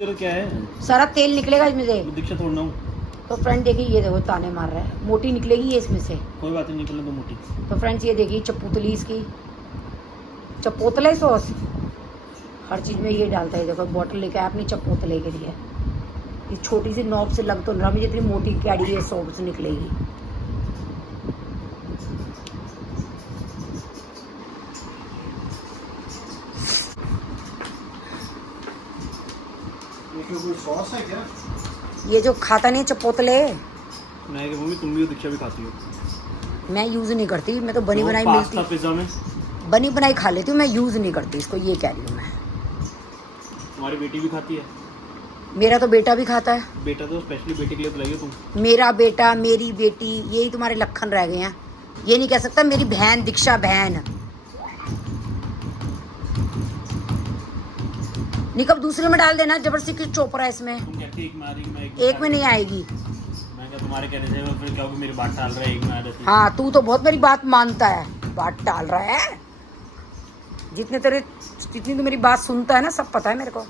क्या है? सारा तेल निकलेगा इसमें से। दीक्षा तोड़ना हूँ तो फ्रेंड देखिए, ये देखो ताने मार रहा है, मोटी निकलेगी ये इसमें से। कोई बात नहीं, निकलने दो मोटी। तो फ्रेंड्स ये देखिए चपोतली इसकी, चपोतले सॉस हर चीज में ये डालता है। देखो बॉटल लेके आया अपनी चपोतले के लिए। इस छोटी सी नॉब से लग तो रहा मुझे, जितनी मोटी कैडी ये सॉस निकलेगी। कोई सॉस है क्या? ये जो खाता नहीं चपोतले, नहीं मम्मी तुम भी हो, दीक्षा भी खाती हो। मैं यूज नहीं करती, मैं तो बनी बनाई पास्ता मिलती, पिज्जा में बनी बनाई खा लेती हूँ, मैं यूज नहीं करती इसको, ये कह रही हूँ मैं। तुम्हारी बेटी भी खाती है? मेरा तो बेटा भी खाता है। बेटा तो स्पेशली बेटी के लिए बुलाई हो तुम। मेरा बेटा, मेरी बेटी, यही तुम्हारे लखन रह गए हैं। ये नहीं कह सकता मेरी बहन दीक्षा बहन। निकब दूसरे में डाल देना, जबरदस्ती की चोपड़ा इसमें। तुम कहती एक में आ रही, मैं एक में नहीं आएगी। मैं क्या तुम्हारे कहने से फिर क्या होगा, मेरी बात टाल रहा है, एक में आ जाती है। हाँ तू तो बहुत मेरी बात मानता है, बात टाल रहा है। जितनी तू मेरी बात सुनता है ना, सब पता है मेरे को।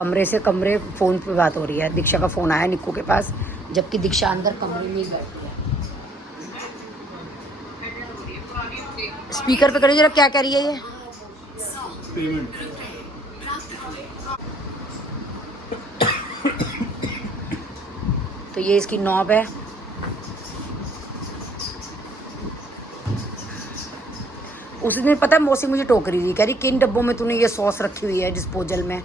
कमरे से कमरे फोन पे बात हो रही है। दीक्षा का फोन आया निक्कू के पास, जबकि दीक्षा अंदर कमरे में ही बैठी है। स्पीकर पे करिए जरा, क्या कह रही है ये? पेमेंट तो ये इसकी नॉब है। उस दिन पता है मौसी मुझे टोक रही थी, कह रही किन डब्बों में तूने ये सॉस रखी हुई है डिस्पोजल में।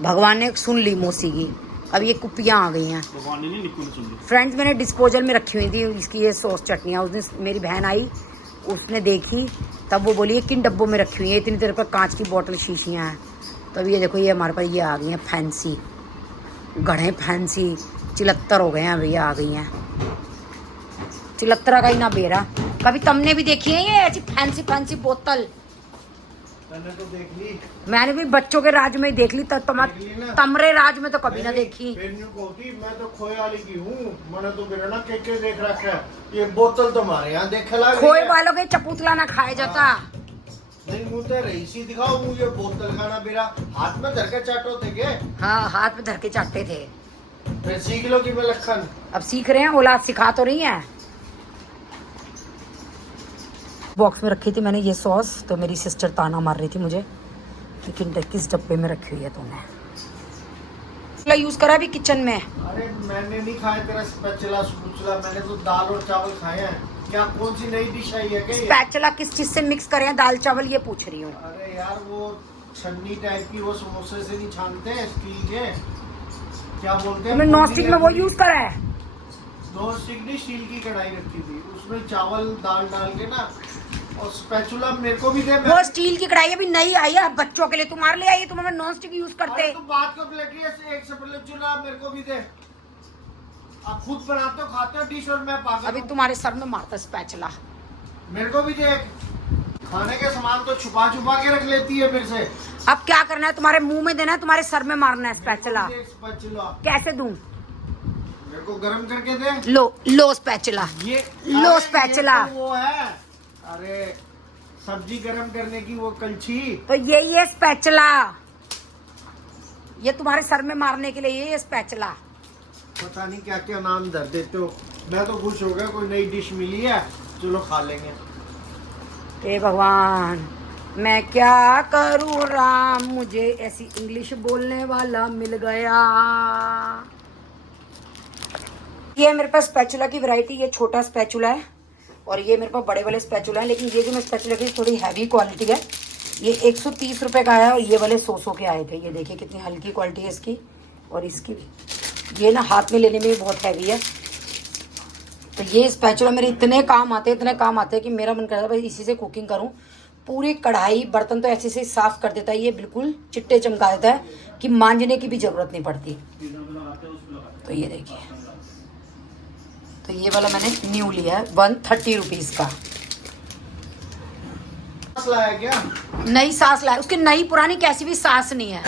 भगवान ने सुन ली मौसी की, अब ये कुप्पियाँ आ गई हैं। भगवान ने नहीं, निक्कू ने सुन ली। फ्रेंड्स मैंने डिस्पोजल में रखी हुई थी इसकी ये सॉस चटनियाँ। उस दिन मेरी बहन आई, उसने देखी, तब वो बोली ये किन डब्बों में रखी हुई है, इतनी देर पर कांच की बोतल शीशियाँ हैं। तब ये देखो ये हमारे पास ये आ गई हैं फैंसी, गढ़े फैंसी चिलत्तर हो गए हैं भैया, आ गई हैं। चिलत्तरा का ही ना बेरा। कभी तुमने भी देखी है ये ऐसी फैंसी फैंसी बोतल? मैंने तो देख ली। मैंने भी बच्चों के राज में ही देख ली, तो तमरे राज में तो कभी ना देखी। फिर न्यू कहती मैं तो खोए वाली की हूँ, मैंने तो मेरा ना के देख रखा है, ये बोतल तुम्हारे यहाँ देख ला। खोए वालों के चपूतला ना खाया जाता। नहीं मुँह तो रईसी दिखाओ, मुझे बोतल खाना मेरा हाथ में धर के चाटो थे के। हाँ हाथ में धर के चाटते थे। फिर सीख लो कि मैं लखन। अब सीख रहे हैं, औलाद सिखा तो रही है। बॉक्स में रखी थी मैंने ये सॉस, तो मेरी सिस्टर ताना मार रही थी मुझे, लेकिन किस डब्बे में रखी हुई है तूने? यूज करा भी किचन में। अरे मैंने नहीं खाया तेरा स्पैचुला स्पूचुला, मैंने तो दाल और चावल खाए हैं। क्या कौन सी नई डिश आई है क्या? स्पैचुला किस चीज से मिक्स करें दाल चावल, ये पूछ रही हूँ। अरे यार वो छन्नी टाइप की, वो समोसे से नहीं छानते हैं स्टील के, क्या बोलते हैं? तुमने नॉन स्टिक में वो यूज करा है? नॉन स्टिक नहीं, स्टील की कढ़ाई रखी थी, उसमें चावल दाल डाल के ना। और स्पैचुला मेरे को भी दे। वो स्टील की कढ़ाई अभी नई आई है बच्चों के लिए, तुम्हारे लिए आई है, तुम नॉन स्टिक यूज करते। तो बात को लगी है, एक स्पैचुला मेरे को भी दे। आप खुद बनाते हो खाते हो डिश, और मैं पागल अभी तुम्हारे सर में मारता स्पैचुला। मेरे को भी दे। खाने के सामान तो छुपा छुपा के रख लेती है मेरे से। अब क्या करना है, तुम्हारे मुंह में देना है, तुम्हारे सर में मारना है स्पैचुला। स्पैचुला कैसे दूं? मेरे को गरम करके दे। लो स्पैचुला, ये लो स्पैचुला। ये तो वो है, अरे सब्जी गरम करने की वो कलछी। तो ये स्पैचुला, ये तुम्हारे सर में मारने के लिए ये स्पैचुला। पता नहीं क्या क्या नाम धर देते हो। मैं तो खुश हो गया, कोई नई डिश मिली है, चलो खा लेंगे। हे भगवान मैं क्या करूं राम, मुझे ऐसी इंग्लिश बोलने वाला मिल गया। ये मेरे पास स्पैचुला की वैरायटी, ये छोटा स्पैचुला है और ये मेरे पास बड़े वाले स्पैचुला है, लेकिन ये जो मैं स्पैचुला की थोड़ी हैवी क्वालिटी है, ये 130 रुपए का आया और ये वाले 100 के आए थे। ये देखिए कितनी हल्की क्वालिटी है इसकी, और इसकी ये ना हाथ में लेने में भी बहुत हैवी है। तो ये स्पैचुला मेरे इतने काम आते हैं कि मेरा मन करता है भाई इसी से कुकिंग करूं। पूरी कढ़ाई बर्तन तो ऐसे से साफ कर देता है, ये बिल्कुल चिट्टे चमका देता है कि मांजने की भी जरूरत नहीं पड़ती। तो ये देखिए, तो ये वाला मैंने न्यू लिया है 130 रुपीज का। लाया क्या? नई सास लाया, उसकी नई पुरानी कैसी भी सास नहीं है,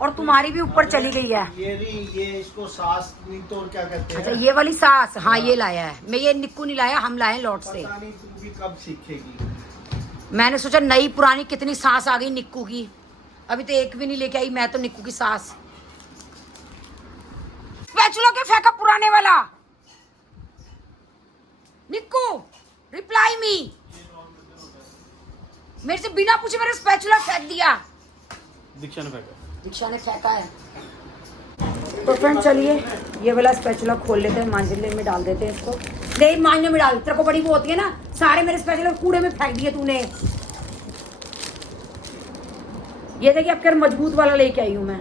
और तुम्हारी भी ऊपर चली गई है। ये इसको सास नहीं तो और क्या कहते हैं? अच्छा ये वाली सास, हाँ ये लाया है मैं, ये निक्कू नहीं लाया, हम लाए लौट से। पता नहीं तू भी कब सीखेगी। मैंने सोचा नई पुरानी कितनी सास आ गई निक्कू की, अभी तो एक भी नहीं लेके आई मैं तो निक्कू की सास। स्पैचुला के फेंका पुराने वाला। निक्कू रिप्लाई मी, मेरे से बिना पूछे मेरा स्पैचुला फेंक दिया। दीक्षा ने फेंका। दीक्षा ने फेंका है। तो फ्रेंड चलिए ये वाला स्पैचुला खोल लेते हैं, मांजने में डाल देते हैं इसको। नहीं मांजने में डाल, तेरे को बड़ी वो होती है ना, सारे मेरे स्पैचुला कूड़े में फेंक दिए तूने। ये देखिए अब कर मजबूत वाला लेके आई हूँ मैं,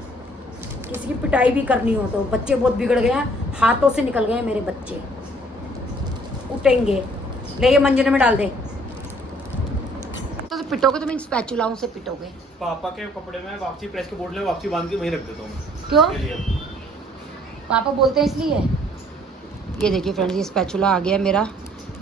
किसी की पिटाई भी करनी हो तो। बच्चे बहुत बिगड़ गए हैं, हाथों से निकल गए हैं मेरे बच्चे, उठेंगे। ले ये मंजने में डाल दे। तो पिटोगे तुम इन स्पैचुलाओं से पिटोगे। पापा के कपड़े में वापसी प्रेस के बोर्ड में वापसी बांध के वहीं रख देता हूँ मैं। क्यों? पापा बोलते हैं इसलिए। ये देखिए फ्रेंड्स ये स्पैचुला आ गया मेरा।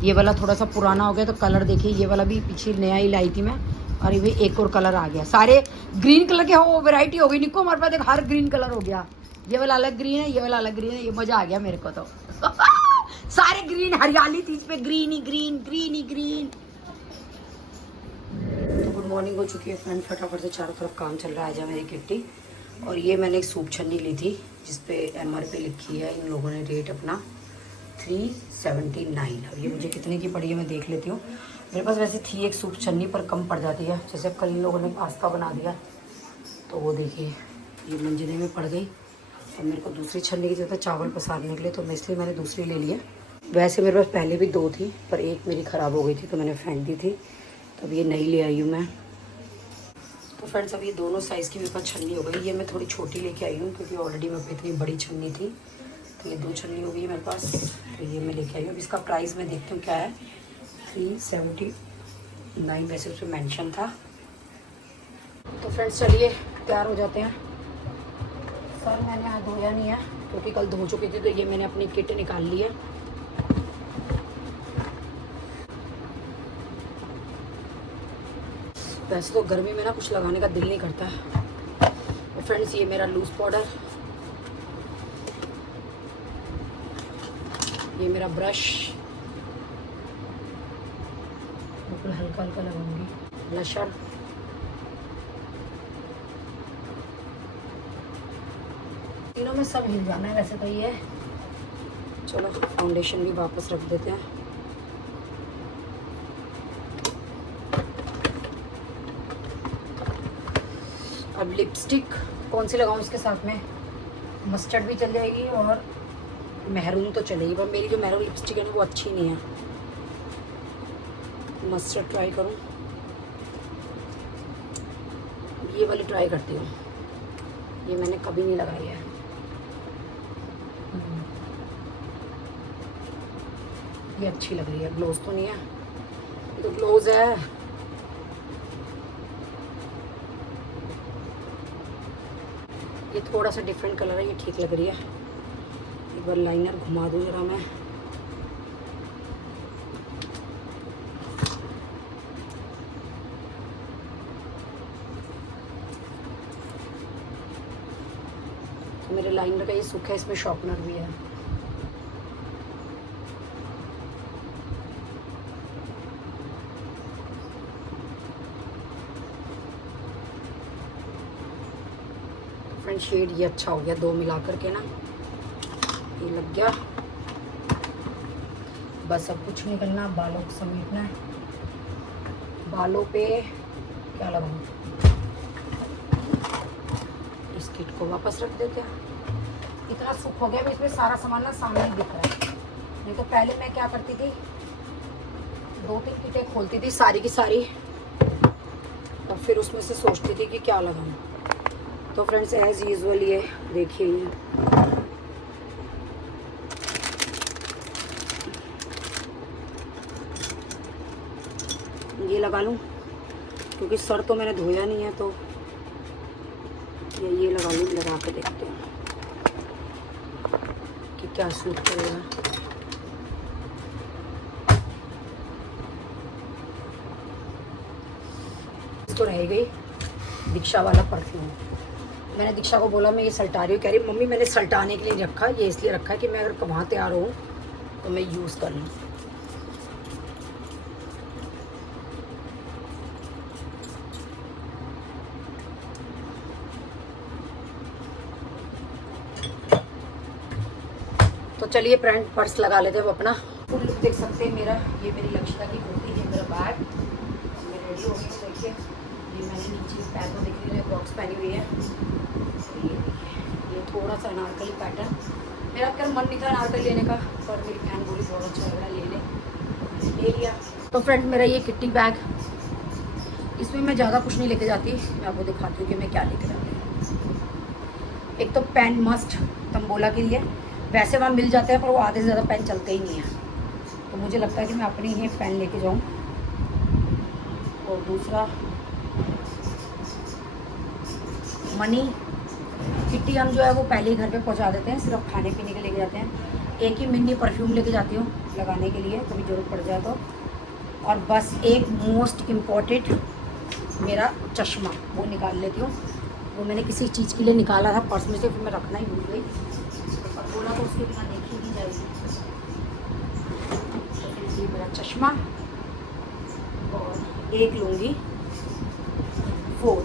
ये वाला थोड़ा सा पुराना हो गया तो कलर देखिए, ये वाला भी पीछे नया ही लाई थी मैं, और ये भी एक और कलर आ गया। सारे ग्रीन कलर के हो वैरायटी हो गई निको हमारे पास, देख हर ग्रीन कलर हो गया। ये वाला अलग ग्रीन है, ये वाला अलग ग्रीन है, ये मजा आ गया मेरे को तो। सारे ग्रीन, हरियाली थी इसमें, ग्रीन ही ग्रीन, ग्रीन ही ग्रीन। तो गुड मॉर्निंग हो चुकी है फ्रेंड, फटाफट से चारों तरफ काम चल रहा है। आज मेरी किट्टी, और ये मैंने एक सूप छन्नी ली थी जिसपे MRP लिखी है, इन लोगों ने रेट अपना 379। और ये मुझे कितने की पड़ी है मैं देख लेती हूँ। मेरे पास वैसे थी एक सूप छन्नी पर कम पड़ जाती है, जैसे कल इन लोगों ने पास्ता बना दिया तो वो देखिए ये मंजने में पड़ गई। और मेरे को दूसरी छन्नी की जरूरत चावल पसारने के लिए, तो मैं इसलिए मैंने दूसरी ले ली है। वैसे मेरे पास पहले भी 2 थी पर एक मेरी ख़राब हो गई थी तो मैंने फेंक दी थी, तो अब ये नई ले आई हूँ मैं। तो फ्रेंड्स अब ये दोनों साइज़ की मेरे पास छन्नी हो गई। ये मैं थोड़ी छोटी लेके आई हूँ क्योंकि ऑलरेडी मेरे पे इतनी बड़ी छन्नी थी, तो ये 2 छन्नी हो गई है मेरे पास, तो ये मैं लेके आई हूँ। अब इसका प्राइस मैं देखती हूँ क्या है। 379 वैसे उस पर मैंशन था। तो फ्रेंड्स चलिए तैयार हो जाते हैं। सर मैंने आज धोया नहीं है क्योंकि कल धो चुकी थी, तो ये मैंने अपनी किट निकाल ली है। वैसे तो गर्मी में ना कुछ लगाने का दिल नहीं करता है। तो फ्रेंड्स ये मेरा लूज पाउडर, ये मेरा ब्रश, बिल्कुल हल्का हल्का लगाऊंगी, ब्लशर, तीनों में सब हिल जाना है वैसे तो ये। चलो फाउंडेशन भी वापस रख देते हैं। अब लिपस्टिक कौन सी लगाऊं इसके साथ में? मस्टर्ड भी चल जाएगी और मेहरून तो चलेगी, पर मेरी जो मेहरून लिपस्टिक है ना वो अच्छी नहीं है। मस्टर्ड ट्राई करूं, ये वाली ट्राई करती हूँ, ये मैंने कभी नहीं लगाई है। ये अच्छी लग रही है, ग्लोज तो नहीं है, ये तो ग्लोज है। ये थोड़ा सा डिफरेंट कलर है, ये ठीक लग रही है। एक बार लाइनर घुमा दूँ जरा मैं। तो मेरे लाइनर का ये सूखा है, इसमें शॉर्पनर भी है। फ्रेंड शेड ये अच्छा हो गया, 2 मिला करके ना ये लग गया। बस अब कुछ नहीं करना, बालों को समेटना है। बालों पे क्या लगाऊं? इस किट को वापस रख देते हैं। इतना सूख हो गया, अभी इसमें सारा सामान ना सामने दिख रहा है। नहीं तो पहले मैं क्या करती थी, 2-3 किटें खोलती थी सारी की सारी, और फिर उसमें से सोचती थी कि क्या लगाऊं। तो फ्रेंड्स एज यूजुअल ये देखिए ये लगा लूं क्योंकि सर तो मैंने धोया नहीं है, तो ये लगा लूं। लगा के देखते हैं कि क्या सूट करेगा। तो रह गई दीक्षा वाला परफ्यूम। मैंने दीक्षा को बोला मैं ये सल्टा रही हूँ, कह रही मम्मी मैंने सल्टाने के लिए रखा, ये इसलिए रखा है कि मैं अगर वहाँ तैयार हूँ तो मैं यूज़ कर लूँ। तो चलिए फ्रेंड पर्स लगा लेते हैं अब अपना। फुल लुक देख सकते हैं मेरा, ये मेरी लक्षिता की कुर्ती, ये मेरा बैग, मैं रेडी हो गई। देखिए ये मैंने नीचे पैर में देख लीजिए बॉक्स पहनी हुई है। ये देखिए ये थोड़ा सा अनारकली पैटर्न, मेरा कर मन नहीं था अनारकली लेने का, पर मेरी बहन बोली बहुत अच्छा लग रहा है ले लिया। तो फ्रेंड मेरा ये किट्टी बैग, इसमें मैं ज़्यादा कुछ नहीं लेके जाती, मैं आपको दिखाती हूँ कि मैं क्या लेके जाती हूँ। एक तो पेन मस्ट तंबोला के लिए, वैसे वहाँ मिल जाते हैं पर वो आधे से ज़्यादा पेन चलते ही नहीं हैं, तो मुझे लगता है कि मैं अपनी ही पेन लेके जाऊँ। और दूसरा मनी किट्टी हम जो है वो पहले ही घर पे पहुंचा देते हैं, सिर्फ खाने पीने के लेके जाते हैं। एक ही मिनी परफ्यूम लेके जाती हूँ लगाने के लिए, कभी ज़रूरत पड़ जाए तो। और बस एक मोस्ट इम्पॉर्टेंट मेरा चश्मा, वो निकाल लेती हूँ। वो मैंने किसी चीज़ के लिए निकाला था पर्स में से, फिर मैं रखना ही भूल गई और बोला तो उसके बिना देखी नहीं जाएगी। तो ये मेरा चश्मा, और एक लूँगी फ़ोन।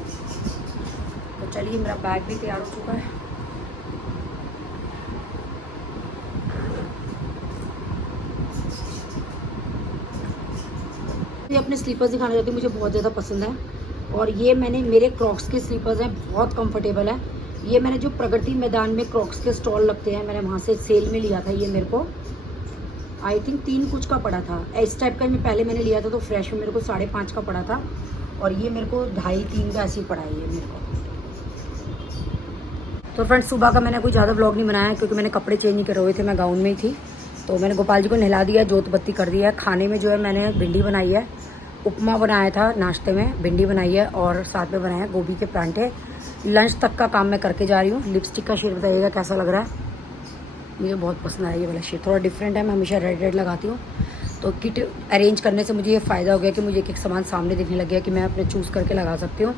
तो चलिए मेरा बैग भी तैयार हो चुका है। ये अपने स्लीपर्स दिखाना चाहती हूँ, मुझे बहुत ज़्यादा पसंद है। और ये मैंने मेरे क्रॉक्स के स्लीपर्स हैं, बहुत कंफर्टेबल है। ये मैंने जो प्रगति मैदान में क्रॉक्स के स्टॉल लगते हैं, मैंने वहाँ से सेल में लिया था। ये मेरे को आई थिंक 3 कुछ का पड़ा था, इस टाइप का मैं पहले मैंने लिया था, तो फ्रेश में मेरे को 5.5 का पड़ा था, और ये मेरे को 2.5-3 का ऐसे ही पड़ा है ये मेरे को। तो फ्रेंड्स सुबह का मैंने कोई ज़्यादा व्लॉग नहीं बनाया क्योंकि मैंने कपड़े चेंज नहीं करे हुए थे, मैं गाउन में ही थी। तो मैंने गोपाल जी को नहला दिया, जोत बत्ती कर दिया है। खाने में जो है मैंने भिंडी बनाई है, उपमा बनाया था नाश्ते में, भिंडी बनाई है, और साथ में बनाया गोभी के परांठे। लंच तक का काम मैं करके जा रही हूँ। लिपस्टिक का शेड बताइएगा कैसा लग रहा है, मुझे बहुत पसंद आया ये वाला शेड, थोड़ा डिफरेंट है। मैं हमेशा रेड लगाती हूँ। तो किट अरेंज करने से मुझे ये फ़ायदा हो गया कि मुझे एक एक सामान सामने दिखने लग गया कि मैं अपने चूज़ करके लगा सकती हूँ।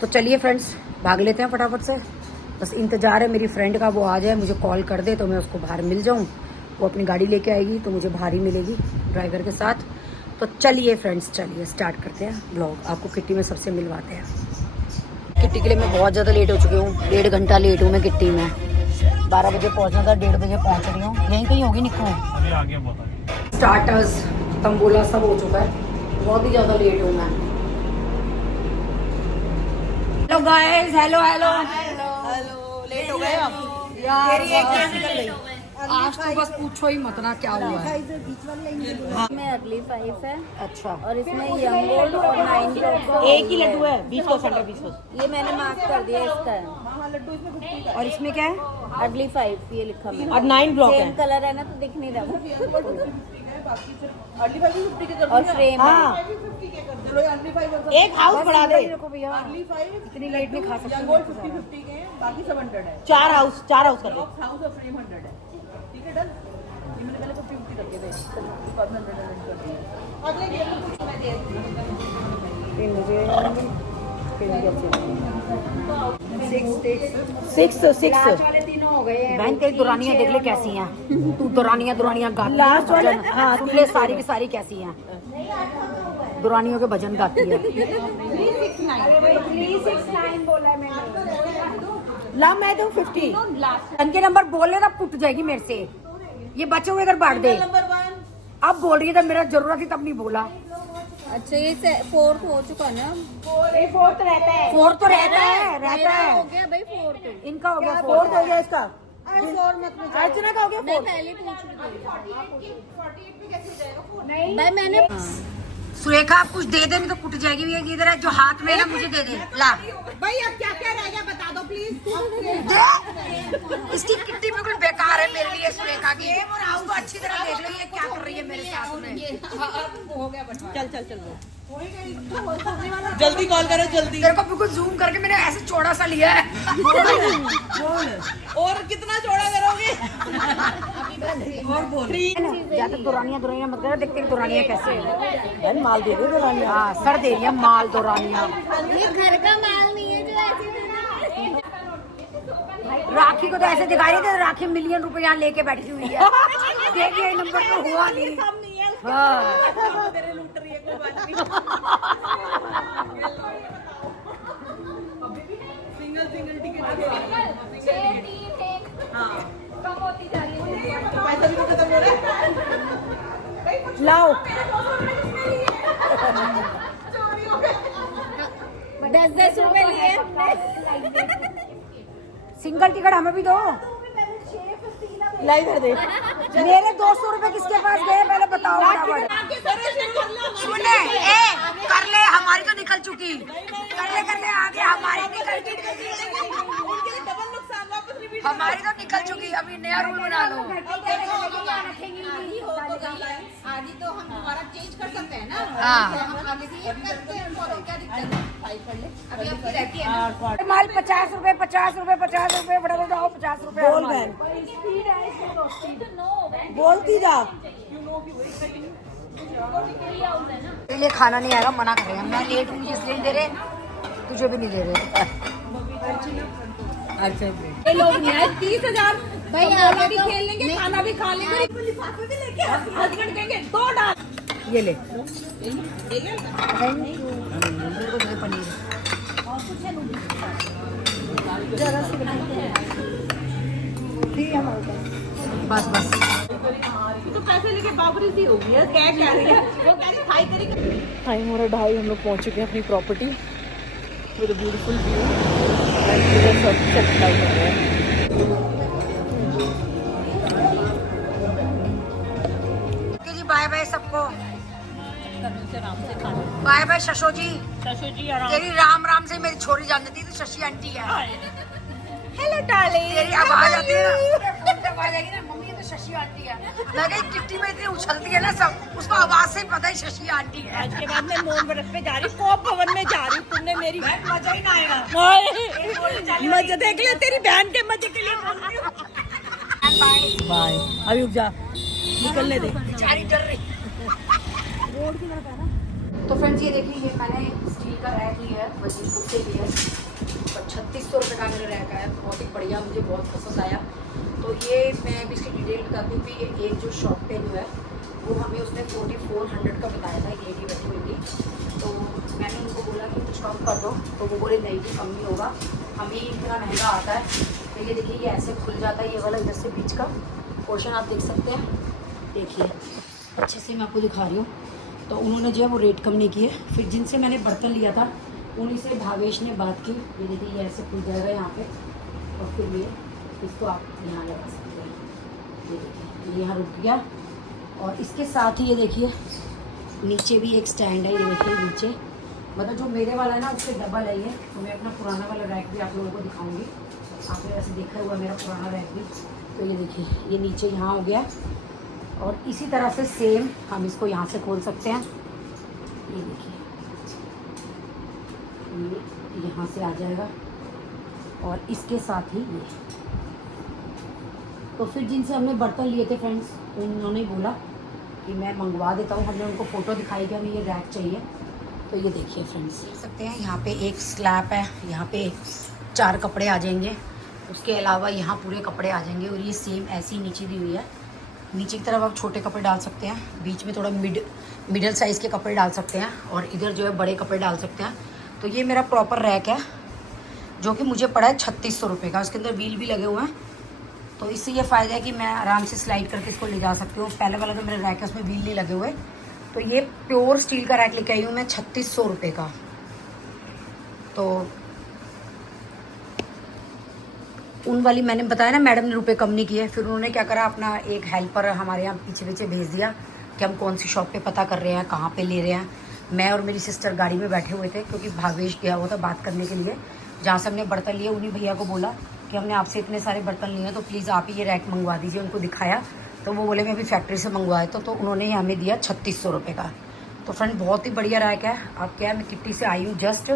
तो चलिए फ्रेंड्स भाग लेते हैं फटाफट से। बस इंतज़ार है मेरी फ्रेंड का, वो आ जाए, मुझे कॉल कर दे तो मैं उसको बाहर मिल जाऊँ। वो अपनी गाड़ी लेके आएगी तो मुझे बाहर ही मिलेगी ड्राइवर के साथ। तो चलिए फ्रेंड्स, चलिए स्टार्ट करते हैं ब्लॉग। आपको किट्टी में सबसे मिलवाते हैं। किट्टी के लिए मैं बहुत ज़्यादा लेट हो चुकी हूँ, 1.5 घंटा लेट हूँ मैं किट्टी में। 12 बजे पहुँचना था, 1:30 बजे पहुँच रही हूँ। यहीं कहीं होगी निको। अभी आगे बहुत स्टार्टर्स तंबोला सब हो चुका है, बहुत ही ज़्यादा लेट हूँ मैं। Hello guys, hello hello hello, late हो गए आप? यार तेरी एक चीज़ निकल गई। आज तो बस पूछो ही मत ना क्या हुआ है। में अगली 5 है अच्छा, और इसमें यंग गोल्ड और 9 ड्रॉप्स एक ही लड्डू है, 20% है, 20%। ये मैंने मार्क कर दिया इसका है। और इसमें क्या है? अगली 5 ये लिखा मैंने। और 9 ब्लॉक सेम है। कलर है ना तो दिख नहीं रहा। और फ्रेम हाँ, एक हाउस बढ़ा दे। देखो भैया इतनी लेट नहीं खा सकते। 4 हाउस कर दे। सिक्स वाले तीनों हो गए हैं। बहन तेरी दुरानियां देख ले कैसी हैं, तू दुरानियां गाती लास्ट वाले है। हाँ, सुन ले सारी की सारी कैसी हैं, दुरानियों के भजन गाती है। 369 बोला है मैंने। ला मैं दूं 50। इनके नंबर बोले ना पुट जाएगी मेरे से, ये बचे हुए इधर बांट दे। अब बोल रही है, तब मेरा जरूरत थी तब नहीं बोला। अच्छा ये 4th हो चुका ना? 4th रहता है। 4 तो रहता है हो गया भाई 4th। इनका हो गया 4th हो गया इसका। अर्चना का हो गया मैं 4th। पहले पूछ रही थी भाई मैंने। सुरेखा आप कुछ दे दे, नहीं तो कुट जाएगी। भैया इधर है जो हाथ में है ना, मुझे दे दे। ला भाई अब क्या क्या रह गया बता दो प्लीज। दे। इसकी किट्टी बिल्कुल बेकार है मेरे लिए सुरेखा की। उसको अच्छी तरह देख लो ये क्या कर रही है मेरे साथ में। चल जल्दी कॉल करो जल्दी। तेरे को बिल्कुल जूम करके मैंने ऐसे चौड़ा सा लिया है। और कितना चौड़ा करोगे? और बोल। ज्यादा दुरानियां मत करो, देखते हैं दुरानियां कैसे हैं। माल दे दो दुरानियां। हाँ सर दे रही है माल दुरानियां। ये घर का माल नहीं है जो ऐसे राखी को तो ऐसे दिखा रही थी, राखी मिलियन रुपए यहाँ लेके बैठी हुई है। देखिए नंबर तो हुआ नहीं। हाँ सिंगल टिकट। लाओ 10-10 रुपए लिए सिंगल टिकट हमें भी दो। लाई कर दे मेरे 200 रुपए किसके पास गए पहले बताओ फटाफट। सुने ए कर ले, हमारी तो निकल चुकी, कर ले आगे हमारी निकल चुकी, हमारी तो निकल चुकी। अभी नया रूल बना लो। आदि तो हम दोबारा चेंज कर सकते हैं ना। हाँ। हम आगे से ये करते हैं फॉलो, क्या दिक्कत है? फाइल कर ले, अभी आपकी रहती है ना। माल 50 रुपए 50 रुपए 50 रुपए बड़ा जाओ 50 रुपए बोल बहन बोलती जा। तेरे लिए खाना नहीं आएगा, मना कर रहे हैं। मैं लेट हूँ इसलिए नहीं दे रहे, तुझे भी नहीं दे रहे। अच्छा ये लोग नहीं आए 30,000 भाई ऑलरेडी खेल लेंगे, खाना भी खा लेंगे, लिफाफे भी लेके हस्बैंड देंगे 2 डाल। ये ले पनीर बस बस। तो पैसे लेके बाबरी सी हो गई है, क्या कह रही है वो, कह रही खाई करी। टाइम हो रहा 2:30, हम लोग पहुंच चुके हैं अपनी property with a beautiful view and पूरा सब सेट आउट हो गया है। जी बाय बाय सबको, बाय बाय शशो जी। तेरी राम राम से मेरी छोरी जान जाती है तो शशि आंटी है। हेलो डार्लिंग, तेरी आवाज आती है ना, आवाज आएगी ना मम्मी ये तो शशि आंटी है। मैं कहीं किट्टी में इतनी उछलती है ना सब, उसको आवाज से पता है शशि आंटी है। आज के बाद मैं मोन व्रत पे जा रही हूँ, कोप भवन में जा रही हूँ। तुमने मेरी मजा ही ना आएगा। मजे देख ले, तेरी बहन के मजे के लिए बोल रही हूँ। बाय अभी रुक जा, निकलने दे। बेचारी डर रही। तो फ्रेंड्स ये देखिए, ये मैंने स्टील का रैक लिया है, वजीरपुर से लिया है और 3600 रुपये का मेरा रैक आया। बहुत ही बढ़िया, मुझे बहुत पसंद आया। तो ये मैं अभी इसकी डिटेल बताती हूँ कि ये एक जो शॉप पे जो है वो हमें उसने 4400 का बताया था, एक लेडी बैठी हुई थी। तो मैंने उनको बोला कि कुछ कम कर दो, तो वो बोले नहीं कि कम नहीं होगा, हमें इतना महंगा आता है। तो ये देखिए, ये ऐसे खुल जाता है, ये वाला इधर से बीच का पोर्शन आप देख सकते हैं। देखिए अच्छे से मैं आपको दिखा रही हूँ। तो उन्होंने जो है वो रेट कम नहीं किए। फिर जिनसे मैंने बर्तन लिया था उन्हीं से भावेश ने बात की। ये देखिए, ये ऐसे खुल जाएगा यहाँ पे और फिर ये इसको आप यहाँ लगा सकते हैं। ये देखिए, ये यहाँ रुक गया। और इसके साथ ही ये देखिए नीचे भी एक स्टैंड है। ये देखिए नीचे, मतलब जो मेरे वाला है ना उससे डबल है ये। तो मैं अपना पुराना वाला रैक भी आप लोगों को दिखाऊँगी। आपने वैसे देखा हुआ मेरा पुराना रैक भी। तो ये देखिए, ये नीचे यहाँ हो गया और इसी तरह से सेम हम इसको यहाँ से खोल सकते हैं। ये देखिए, ये यहाँ से आ जाएगा और इसके साथ ही ये। तो फिर जिनसे हमने बर्तन लिए थे फ्रेंड्स, उन्होंने बोला कि मैं मंगवा देता हूँ। हमने उनको फ़ोटो दिखाई कि हमें ये रैक चाहिए। तो ये देखिए फ्रेंड्स, देख सकते हैं यहाँ पे एक स्लैब है, यहाँ पे 4 कपड़े आ जाएंगे। उसके अलावा यहाँ पूरे कपड़े आ जाएंगे और ये सेम ऐसी नीचे दी हुई है। नीचे की तरफ आप छोटे कपड़े डाल सकते हैं, बीच में थोड़ा मिडल साइज़ के कपड़े डाल सकते हैं और इधर जो है बड़े कपड़े डाल सकते हैं। तो ये मेरा प्रॉपर रैक है जो कि मुझे पड़ा है 3600 रुपये का। उसके अंदर व्हील भी लगे हुए हैं, तो इससे ये फ़ायदा है कि मैं आराम से स्लाइड करके इसको ले जा सकती हूँ। पहले वाला जो मेरा रैक है उसमें व्हील नहीं लगे हुए। तो ये प्योर स्टील का रैक लेके आई हूँ मैं 3600 रुपये का। तो उन वाली मैंने बताया ना, मैडम ने रुपए कम नहीं किए। फिर उन्होंने क्या करा, अपना एक हेल्पर हमारे यहाँ पीछे पीछे भेज दिया कि हम कौन सी शॉप पे पता कर रहे हैं, कहाँ पे ले रहे हैं। मैं और मेरी सिस्टर गाड़ी में बैठे हुए थे क्योंकि भावेश गया हुआ था बात करने के लिए। जहाँ से हमने बर्तन लिए उन्हीं भैया को बोला कि हमने आपसे इतने सारे बर्तन लिए हैं, तो प्लीज़ आप ही ये रैक मंगवा दीजिए। उनको दिखाया तो वो बोले मैं अभी फैक्ट्री से मंगवाया तो उन्होंने हमें दिया 3600 रुपये का। तो फ्रेंड बहुत ही बढ़िया रैक है। अब क्या है, मैं किट्टी से आई हूँ जस्ट,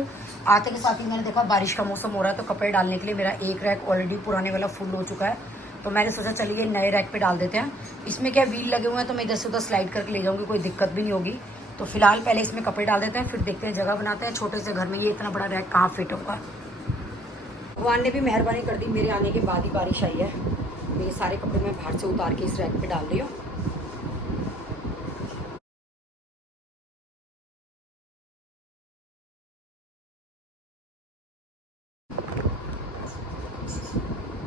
आते के साथ ही मैंने देखा बारिश का मौसम हो रहा है तो कपड़े डालने के लिए मेरा एक रैक ऑलरेडी पुराने वाला फुल हो चुका है। तो मैंने सोचा चलिए नए रैक पे डाल देते हैं। इसमें क्या व्हील लगे हुए हैं तो मैं इधर से उधर स्लाइड करके ले जाऊँगी, कोई दिक्कत भी नहीं होगी। तो फिलहाल पहले इसमें कपड़े डाल देते हैं, फिर देखते हैं जगह बनाते हैं। छोटे से घर में ये इतना बड़ा रैक कहाँ फिट होगा। भगवान ने भी मेहरबानी कर दी, मेरे आने के बाद ही बारिश आई है। ये सारे कपड़े मैं बाहर से उतार के इस रैक पे डाल रही हूँ।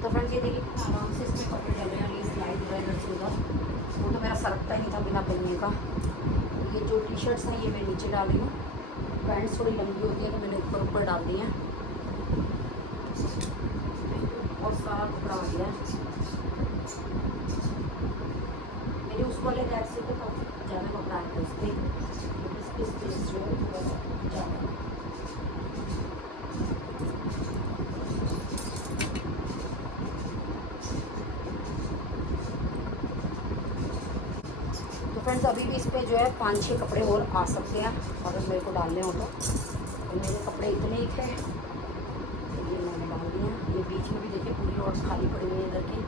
तो फ्रेंड्स ये देखिए आराम से इसमें कपड़े डाल रहे हैं। ये स्लाइड हो रहा है इधर से उधर। वो तो मेरा सरकता ही नहीं था बिना पहनने का। ये जो टी शर्ट्स हैं ये मैं नीचे डाल रही हूँ, पैंट्स थोड़ी लंबी होती है तो मैंने ऊपर ऊपर डाल दी है। बहुत सारा कपड़ा आ गया है मेरे उस वाले रैक से, तो काफ़ी ज़्यादा कपड़ा आया था उस पर, स्पेस जो है थोड़ा सा ज़्यादा। फ्रेंड्स अभी भी इस पर जो है 5-6 कपड़े और आ सकते हैं अगर मेरे को डालने हो तो मेरे कपड़े इतने ही थे तो ये मैंने डाल दिए। ये बीच में भी देखिए पूरी और खाली पड़ी हुई है इधर की,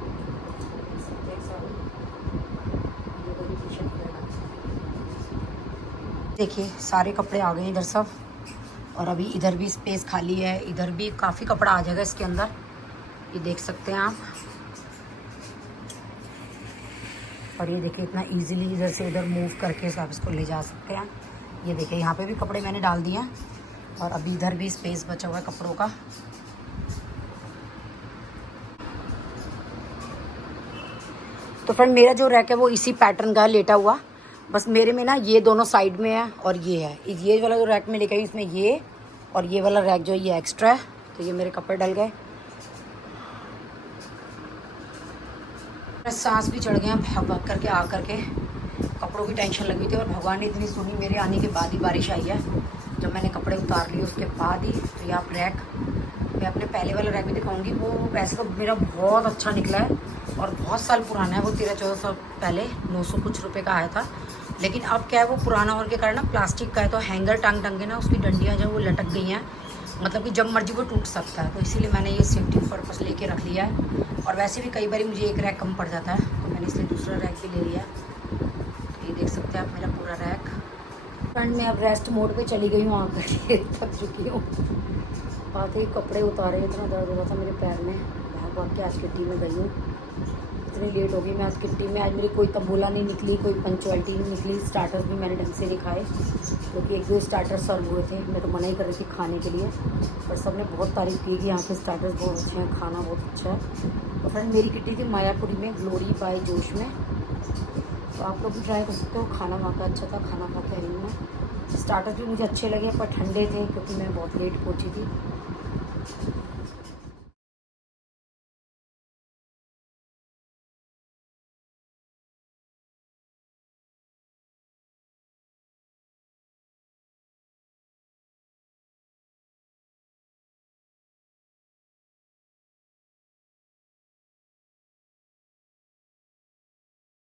देखिए सारे कपड़े आ गए इधर सब। और अभी इधर भी स्पेस खाली है, इधर भी काफ़ी कपड़ा आ जाएगा इसके अंदर, ये देख सकते हैं आप। और ये देखिए इतना इजीली इधर से उधर मूव करके आप इसको ले जा सकते हैं। ये देखिए यहाँ पे भी कपड़े मैंने डाल दिए हैं और अभी इधर भी स्पेस बचा हुआ है कपड़ों का। तो फ्रेंड मेरा जो रैक है वो इसी पैटर्न का है लेटा हुआ, बस मेरे में ना ये दोनों साइड में है और ये है। ये वाला जो रैक में लेके आई इसमें ये और ये वाला रैक जो है ये एक्स्ट्रा है। तो ये मेरे कपड़े डल गए, सांस भी चढ़ गए हैं भाग भाग करके आ करके। कपड़ों की टेंशन लगी थी और भगवान ने इतनी सुनी, मेरे आने के बाद ही बारिश आई है। जब मैंने कपड़े उतार लिए उसके बाद ही। तो ये आप रैक, मैं अपने पहले वाला रैक भी दिखाऊंगी, वो वैसे तो मेरा बहुत अच्छा निकला है और बहुत साल पुराना है वो, 13-14 साल पहले 900 कुछ रुपये का आया था। लेकिन अब क्या है वो पुराना होने के कारण ना प्लास्टिक का है, तो हैंगर टांग के ना उसकी डंडियाँ जो वो लटक गई हैं, मतलब कि जब मर्जी वो टूट सकता है। तो इसीलिए मैंने ये सेफ्टी पर्पस लेके रख लिया है। और वैसे भी कई बार मुझे एक रैक कम पड़ जाता है तो मैंने इसलिए दूसरा रैक भी ले लिया। तो ये देख सकते हैं आप मेरा पूरा रैक। फ्रेंड मैं अब रेस्ट मोड पे चली गई हूँ, आकर के थक चुकी हूँ। आते ही कपड़े उतारे, इतना दर्द हो रहा था मेरे पैर में, भाग भाग के आज किट्टी में गई हूँ। इतनी लेट हो गई मैं आज किट्टी में। आज मेरी कोई तंबोला नहीं निकली, कोई पंचुअलिटी नहीं निकली। स्टार्टर्स भी मैंने ढंग से नहीं खाए क्योंकि 1-2 स्टार्टर सर्व हुए थे, मैं तो मना ही कर रही थी खाने के लिए, पर सबने बहुत तारीफ़ की कि यहाँ के स्टार्टर्स बहुत अच्छे हैं, खाना बहुत अच्छा है। तो फ्रेंड मेरी किट्टी थी मायापुरी में, ग्लोरी बाय जोश में, तो आप लोग भी ट्राई कर सकते हो। खाना वहाँ का अच्छा था, खाना खा के आई हूँ मैं। स्टार्टर भी मुझे अच्छे लगे पर ठंडे थे क्योंकि मैं बहुत लेट पहुँची थी।